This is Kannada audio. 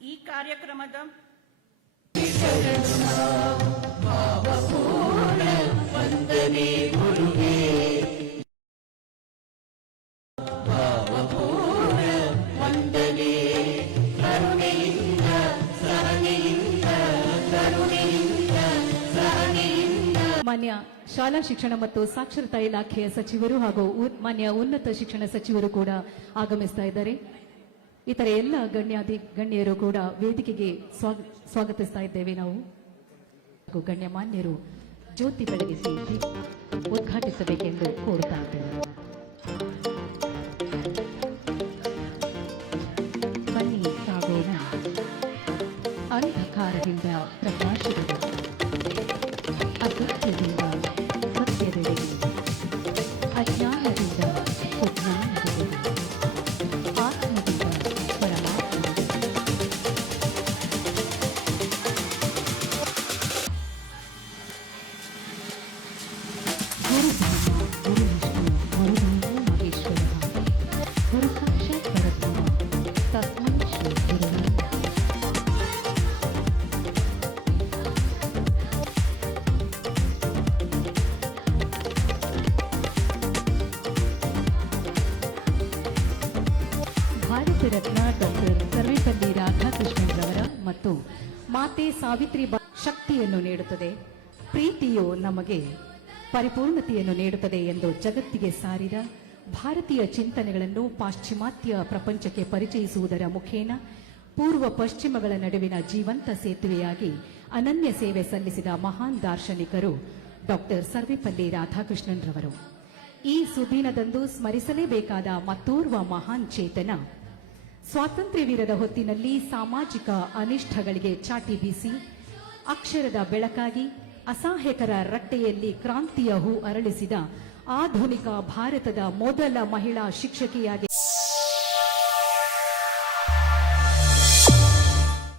ಈ ಕಾರ್ಯಕ್ರಮದ ವಂದನೆ ಗುರುವೇ, ವಂದನೆ ಕರುಣೆಯಿಂದ ಸಹನೆಯಿಂದ ಕರುಣೆಯಿಂದ ಸಹನೆಯಿಂದ. ಮಾನ್ಯ ಶಾಲಾ ಶಿಕ್ಷಣ ಮತ್ತು ಸಾಕ್ಷರತಾ ಇಲಾಖೆಯ ಸಚಿವರು ಹಾಗೂ ಮಾನ್ಯ ಉನ್ನತ ಶಿಕ್ಷಣ ಸಚಿವರು ಕೂಡ ಆಗಮಿಸ್ತಾ ಇದ್ದಾರೆ. ಇತರ ಎಲ್ಲ ಗಣ್ಯರು ಕೂಡ ವೇದಿಕೆಗೆ ಸ್ವಾಗತಿಸ್ತಾ ಇದ್ದೇವೆ. ನಾವು ಗಣ್ಯಮಾನ್ಯರು ಜ್ಯೋತಿ ಬೆಳಗಿಸಿ ಉದ್ಘಾಟಿಸಬೇಕೆಂದು ಕೋರುತ್ತಾ ಇದ್ದೇವೆ. ಬನ್ನಿ ಸಾಗೋಣ ಅಂಧಕಾರದಿಂದ ಪ್ರಕಾಶವಿದೆ, ಅಗತ್ಯದಿಂದ ಸತ್ಯದೆಡೆಗೆ, ಅಜ್ಞಾನದಿಂದ ಸುಜ್ಞಾನದೆಡೆಗೆ, ಆತ್ಮದಿಂದ ಪರಮಾತ್ಮ. ಗುರು ವಿಷ್ಣು ಗುರುದೇವೋ ಮಹೇಶ್ವರ, ಗುರು ಸಾಕ್ಷಾತ್ ಪರಬ್ರಹ್ಮ ತಸ್ಮೈ ಶ್ರೀ ಗುರುವೇ. ಭಾರತ ರತ್ನ ಡಾಕ್ಟರ್ ಸರ್ವೇಪಲ್ಲಿ ರಾಧಾಕೃಷ್ಣನ್ ರವರ ಮತ್ತು ಮಾತೆ ಸಾವಿತ್ರಿಬಾಯಿ ಶಕ್ತಿಯನ್ನು ನೀಡುತ್ತದೆ, ಪ್ರೀತಿಯು ನಮಗೆ ಪರಿಪೂರ್ಣತೆಯನ್ನು ನೀಡುತ್ತದೆ ಎಂದು ಜಗತ್ತಿಗೆ ಸಾರಿದ ಭಾರತೀಯ ಚಿಂತನೆಗಳನ್ನು ಪಾಶ್ಚಿಮಾತ್ಯ ಪ್ರಪಂಚಕ್ಕೆ ಪರಿಚಯಿಸುವುದರ ಮುಖೇನ ಪೂರ್ವ ಪಶ್ಚಿಮಗಳ ನಡುವಿನ ಜೀವಂತ ಸೇತುವೆಯಾಗಿ ಅನನ್ಯ ಸೇವೆ ಸಲ್ಲಿಸಿದ ಮಹಾನ್ ದಾರ್ಶನಿಕರು ಡಾಕ್ಟರ್ ಸರ್ವೇಪಲ್ಲಿ ರಾಧಾಕೃಷ್ಣನ್ ರವರು. ಈ ಸುದಿನದಂದು ಸ್ಮರಿಸಲೇಬೇಕಾದ ಮತ್ತೋರ್ವ ಮಹಾನ್ ಚೇತನ, ಸ್ವಾತಂತ್ರ್ಯ ವೀರದ ಹೊತ್ತಿನಲ್ಲಿ ಸಾಮಾಜಿಕ ಅನಿಷ್ಟಗಳಿಗೆ ಚಾಟಿ ಬೀಸಿ ಅಕ್ಷರದ ಬೆಳಕಾಗಿ ಅಸಹಾಯಕರ ರಟ್ಟೆಯಲ್ಲಿ ಕ್ರಾಂತಿಯ ಹೂ ಅರಳಿಸಿದ ಆಧುನಿಕ ಭಾರತದ ಮೊದಲ ಮಹಿಳಾ ಶಿಕ್ಷಕಿಯಾಗಿ